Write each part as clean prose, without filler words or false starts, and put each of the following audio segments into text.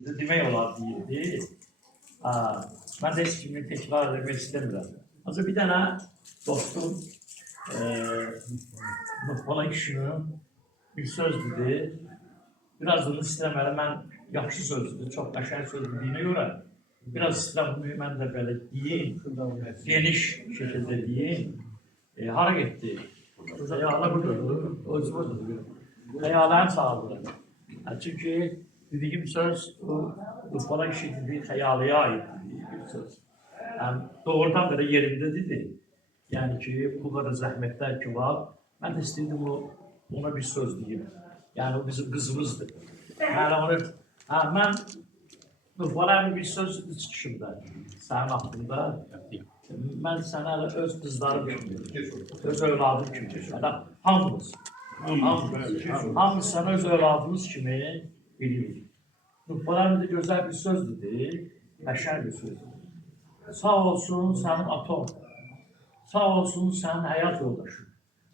demək olar deyildi. Mən də heç kimi təkrar etmək istəmirəm. Ancaq bir dənə dostum Nuhbala kişinin bir söz dedi. Biraz onu istəməli, mən yaxşı sözdür, çox qəşəng söz dediyinə görə biraz istəməli, mən də belə deyim, geniş şəkildə deyim. Hara getdi? Xəyala budur, özü budur. Xəyalən sağlığı. Çünki dediyim söz, Nuhbala kişi dediyi xəyalıya aid bir söz. Doğrudan da yerində dedi. Yəni ki, bu qədər zəhmətlər ki var, mən də istəyirdim ona bir söz deyim. Yəni o bizim qızımızdır. Mən Nuhbala'ya bir söz çıxışımda, sənin haqqında, mən sənə öz qızlarım kimi, öz övladım kimi, hamımız sənə öz övladımız kimi bilirik. Nuhbala'nın da gözəl bir sözdür, qəşəng bir sözdür. Sağ olsun sənin atom, sağ olsun sənin həyat yoldaşın,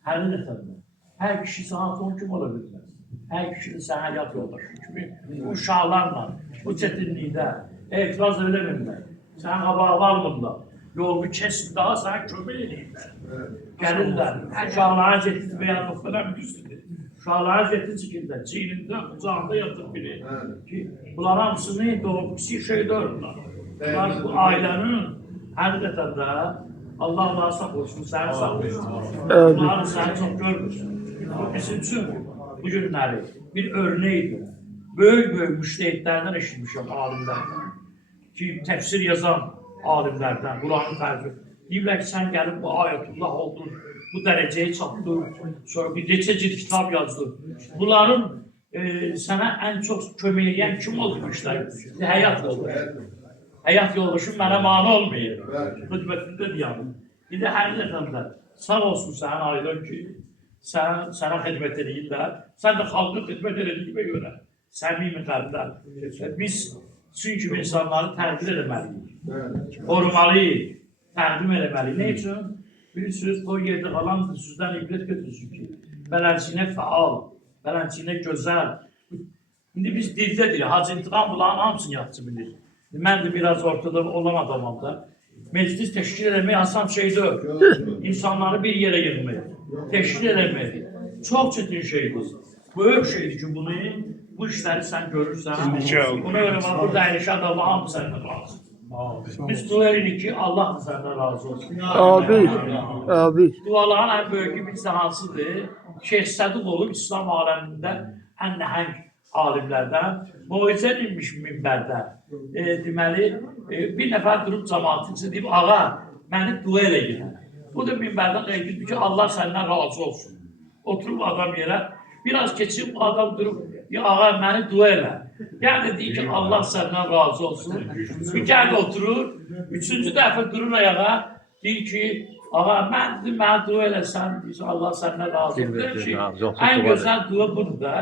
hər nəfərində. Hər kişi sana atom kimi ola bilməz. Hər kişi sənin həyat yoldaşın kimi. Bu uşaqlarla, bu çətinlikdə etiraz eləmirlər. Sənin qabaqlarmında yolunu kesmir, daha sənə kömək edəyirlər. Gəlirlər, uşaqların cəhdini və ya Nuhbala'nın üstüdür. Uşaqların cəhdini çəkirlər, çiynində, qucağında yatır biri. Bunlar hamısını doğrusu şeydə örürlər. Bunlar bu ailənin həqiqətən də Allah Allah sağ olsun, səni sağ olsun. Bunları səni çox görmüşsün. Bu bizim üçün bu günləri bir örnəkdir. Böyük müştəhidlərdən eşitmişəm, alimlərdən. Ki, təfsir yazan alimlərdən, Quranın tərcih. Deyirlər ki, sən gəlib bu ayətullah oldun, bu dərəcəyə çatdın, sonra bir neçə cilt kitab yazdın. Bunların sənə ən çox kömək edən kim oldu bu işlər? Həyat yoldaşı. Həyat yoldaşım mənə mane olmayır. Xidmətində deyəlim. Bir də hər nəfəndə sağ olsun sənin ailən ki, sənə xidmət edirlər. Sən də xalqın xidmət edildiyimə görə səmimi qəlbdən. Biz çünki insanları təqdir eləməliyik, korumalıyıq, təqdim eləməliyik. Ne üçün? Bilirsiniz, o yerdə qalan sizdən ibrət götürsün ki, bələnçiyinə fəal, bələnçiyinə gözəl. İndi biz dildə deyirik, Hacı İntiqam bunların hamısını yaxşı bilir. Mən də biraz ortada olan adamam da. Meclis təşkil eləmək asan şey deyil. İnsanları bir yerə yığmaq, təşkil eləmək çox çətin şeydir. Böyük şeydir ki, bu işləri sən görürsən. Buna görə burada əyləşən Allah hamı səndən razıdır. Biz dua edirik ki, Allah da səndən razı olsun. Abi. Duaların ən böyük birisi hansıdır? Şeyh Səduq olub İslam aləmində ən nəhəng alimlərdən moizə edilmiş minbərdə. Deməli, bir nəfər durub cəmaatın içində deyib, ağa, məni dua elə gidən. Bu da minbərdən qeyddir ki, Allah səndən razı olsun. Oturub adam yerə, biraz keçib adam durub, ağa, məni dua elə. Yəni deyir ki, Allah səndən razı olsun. Bir gəl oturur, üçüncü dəfə durur ayağa, deyir ki, ağa, mənə dua eləsən, Allah səndən razı olsun. Ən gözəl dua budur da.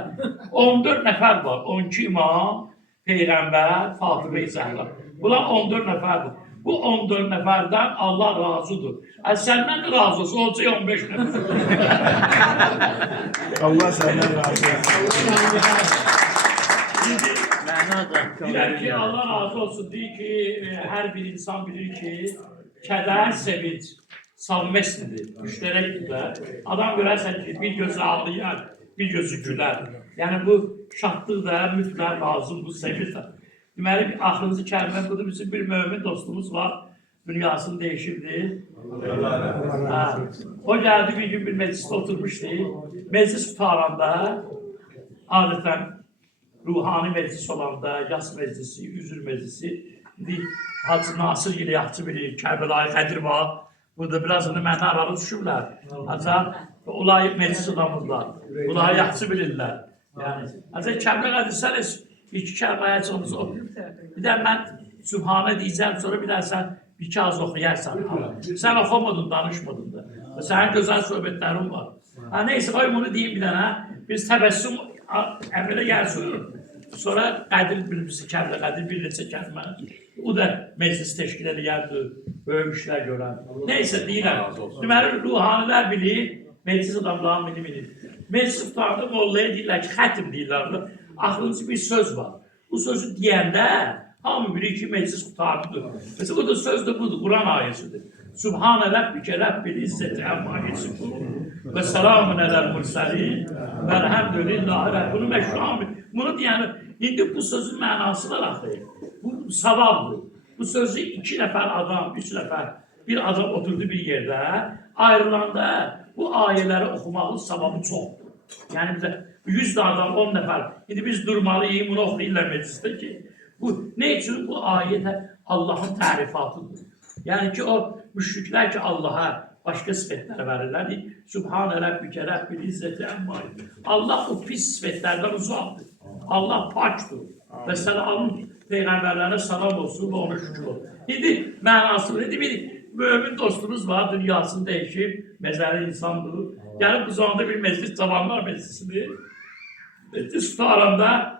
14 nəfər var, 12 imam, Peyğəmbər, Fatimə-i Zəhra. Bunlar 14 nəfərdir. Bu 14 nəfərdən Allah razıdır. Səndən də razı olsun, olacaq 15 nəfər. Allah səndən razı olsun. Deyir ki, Allah razı olsun, deyir ki, hər bir insan bilir ki, kədər, sevinç, savmeslidir, müştərəkdir də. Adam görərsən ki, bir gözü ağlayar, bir gözü gülər. Yəni bu şadlıq da mütləq lazımdır, sevinç də. Deməli, axırıncı kəlmə budur, bizim bir mömin dostumuz var, dünyasını dəyişirdi. O gəldi bir gün bir meclisdə oturmuşdu. Meclis tutaranda, adətən ruhani meclis olanda, yas meclisi, üzür meclisi, Hacı Nasır ilə yaxşı bilir, Kərbəlayı Qədir var. Burada birazını mənə aralı düşürlər. Ancaq olay meclis adamızlar, bunları yaxşı bilirlər. Ancaq Kərbəlayı Qədir sən iki kəlməyə çıxımız o. Bir də mən Sübhanə deyəcəm, sonra bir də sən bir kağız oxuyarsan. Sən oxumadın, danışmadın da. Sənin gözəl söhbətlərin var. Neyse, qoy bunu deyim bir dənə. Biz təbəssüm əmrələ gəlsin. Sonra Qədir bilirsin, Kərbəlayı Qədir bir neçə kəlmə. O da meclis təşkil edəyərdir, böyük işlər görən. Neyse, deyirəm. Deməli, ruhanilər bilir, meclis adamların bilir. Meclis tutarında mollaya deyirlər ki, xətim deyirlər. Axırıncı bir söz var. bu sözü deyəndə hamı bilir ki, meclis qutarlıdır. Mesela bu da söz de budur, Kur'an ayetidir. Subhane Rabbike Rabbil İzzeti Amma Yesifun ve selamun alel mursalin velhamdülillahi Rabbil. Bunu meşhur, bunu diyen, indi bu sözün mənası var axı. Bu savabdır. Bu sözü 2 nəfər adam, 3 nəfər, bir adam oturdu bir yerdə, ayrılanda bu ayələri oxumağın savabı çoxdur. Yəni bizə 100 adam, 10 nəfər, indi biz durmalıyıq, bunu oxuyurlar meclisdə ki, bu ne için? Bu ayet Allah'ın tarifatıdır. Yani ki o müşrikler ki Allah'a başka sıfatlar verirler. Subhane Rabbike Rabbil İzzeti Amma. Allah o pis sıfatlardan uzaktır. Allah paktır. Ve selamın peygamberlerine salam olsun ve ona şükür olsun. Şimdi mənası dedi bir mümin dostumuz var, dünyasını değişip mezarı insandır. Yani bu zamanda bir meclis, Zamanlar Meclisi'dir. Meclis tutarında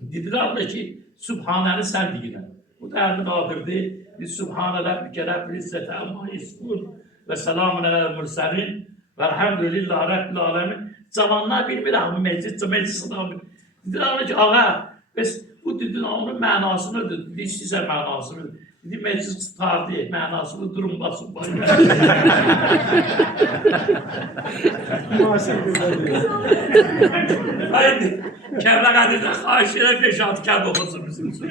dediler ki Subhanəni sən deyirəm. Bu dəyərli qadirdir. Biz Subhanə Rabbike Rabbil İzzeti Amma Yesifun və selamun alel mursalin və elhamdülillahi Rabbil alemin. Zamanlar bilmirəm bu meclis adamı. Dedilər ki, ağa, bu dedin onun mənasını dedi, sizə mənasını dedi, meclis tutardı, mənasını durulmasın. Haydi. Kəblə Qədir'də xahiş edək 5-6 kəb oxusun bizim üçün.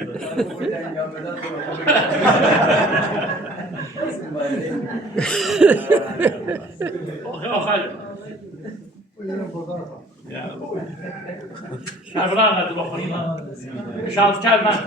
Oxuyalım. Kəblə Qədir oxuyalım. 5-6 kəb mən.